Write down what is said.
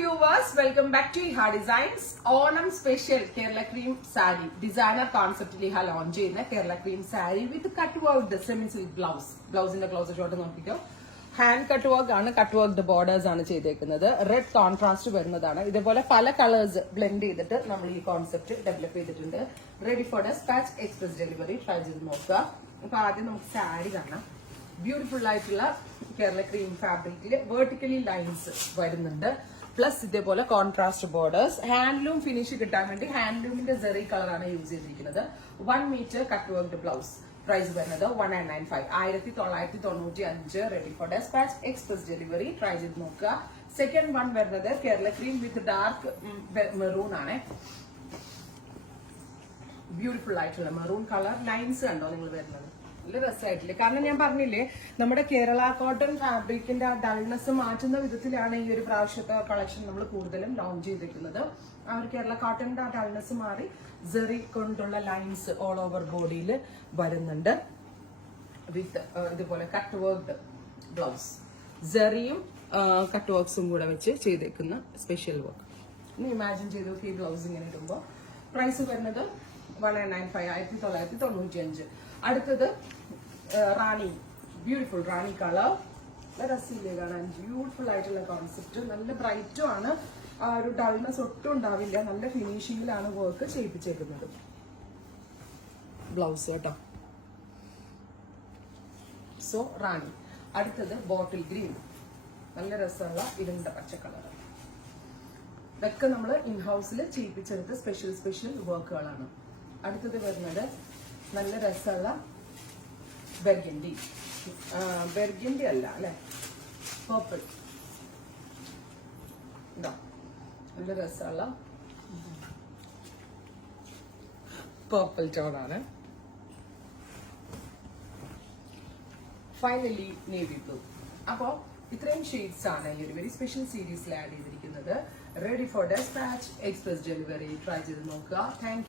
viewers, welcome back to Iha Designs. Onam special Kerala cream saree designer concept liha launch ചെയ്യുന്ന Kerala cream saree with cut work semi silk blouse. Blouse ന്റെ close shot നോക്കിക്കോ. Hand cut work ആണ്, cut work borders ആണ് ചെയ്തേക്കുന്നത്. Red contrast വരുന്നതാണ്. ഇതേപോലെ പല colours blend ചെയ്തിട്ട് നമ്മൾ ഈ കോൺസെപ്റ്റ് ഡെവലപ്പ് ചെയ്തിട്ടുണ്ട്. Ready for dispatch express delivery. Try ചെയ്ത് നോക്കുക. അപ്പൊ ആദ്യം നമുക്ക് സാരി കാണാം. ബ്യൂട്ടിഫുൾ ആയിട്ടുള്ള കേരള ക്രീം ഫാബ്രിക്കിൽ വെർട്ടിക്കലി ലൈൻസ് വരുന്നുണ്ട്. പ്ലസ് ഇതേപോലെ കോൺട്രാസ്റ്റ് ബോർഡേഴ്സ്. ഹാൻഡ്ലൂം ഫിനിഷ് കിട്ടാൻ വേണ്ടി ഹാൻഡ്ലൂമിന്റെ ജെറി കളറാണ് യൂസ് ചെയ്തിരിക്കുന്നത്. 1 metre cut work blouse. Price വരുന്നത് 1995, 1995. Ready for dispatch express delivery. Try ചെയ്ത് നോക്കുക. സെക്കൻഡ് വൺ വരുന്നത് Kerala cream with dark maroon ആണ്. ബ്യൂട്ടിഫുൾ ആയിട്ടുള്ള മെറൂൺ കളർ. ലൈൻസ് കണ്ടോ നിങ്ങൾ വരുന്നത്? നല്ല രസമായിട്ടില്ലേ? കാരണം ഞാൻ പറഞ്ഞില്ലേ, നമ്മുടെ കേരള കോട്ടൺ ഫാബ്രിക്കിന്റെ ആ ഡൾനെസ് മാറ്റുന്ന വിധത്തിലാണ് ഈ ഒരു പ്രാവശ്യത്തെ കളക്ഷൻ നമ്മൾ കൂടുതലും ലോഞ്ച് ചെയ്തിരിക്കുന്നത്. ആ ഒരു കേരള കോട്ടന്റെ ആ ഡൾനെസ് മാറി ജെറി കൊണ്ടുള്ള ലൈൻസ് ഓൾ ഓവർ ബോഡിയിൽ വരുന്നുണ്ട്. വിത്ത് ഇതുപോലെ കട്ട് വർക്ക്ഡ് ബ്ലൗസ്. ജെറിയും കട്ട് വർക്ക്സും കൂടെ വെച്ച് ചെയ്തേക്കുന്ന സ്പെഷ്യൽ വർക്ക്. ഒന്ന് ഇമാജിൻ ചെയ്ത് നോക്കി ഈ ബ്ലൗസ് ഇങ്ങനെ ഇടുമ്പോൾ. പ്രൈസ് വരുന്നത് 1995, 1995. അടുത്തത് റാണി. ബ്യൂട്ടിഫുൾ റാണി കളർ. രസമില്ലേ കാണാൻ? ബ്യൂട്ടിഫുൾ ആയിട്ടുള്ള കോൺസെപ്റ്റ്. നല്ല ബ്രൈറ്റും ആണ്. ആ ഒരു ഡൾനെസ് ഒട്ടും ഉണ്ടാവില്ല. നല്ല ഫിനിഷിംഗിലാണ് വർക്ക് ചെയ്യിപ്പിച്ചേക്കുന്നത്. ബ്ലൗസ് കേട്ടോ. സോ റാണി. അടുത്തത് ബോട്ടിൽ ഗ്രീൻ. നല്ല രസമുള്ള ഇരുണ്ട പച്ച കളർ. ഇതൊക്കെ നമ്മൾ ഇൻഹൗസിൽ ചെയ്യിപ്പിച്ചെടുത്ത സ്പെഷ്യൽ വർക്കുകളാണ്. അടുത്തത് വരുന്നത് നല്ല രസമുള്ള ബെർഗൻഡി. ബെർഗൻഡി അല്ല അല്ലെ, പർപ്പിൾ. ഇതാ നല്ല രസമുള്ള പർപ്പിൾ ടോണാണ്. Finally navy blue. അപ്പോ ഇത്രയും ഷെയ്ഡ്സ് ആണ് ഈ ഒരു വെരി സ്പെഷ്യൽ സീരീസിൽ ആഡ് ചെയ്തിരിക്കുന്നത്. Ready for dispatch express delivery. Try ചെയ്ത് നോക്കുക. താങ്ക്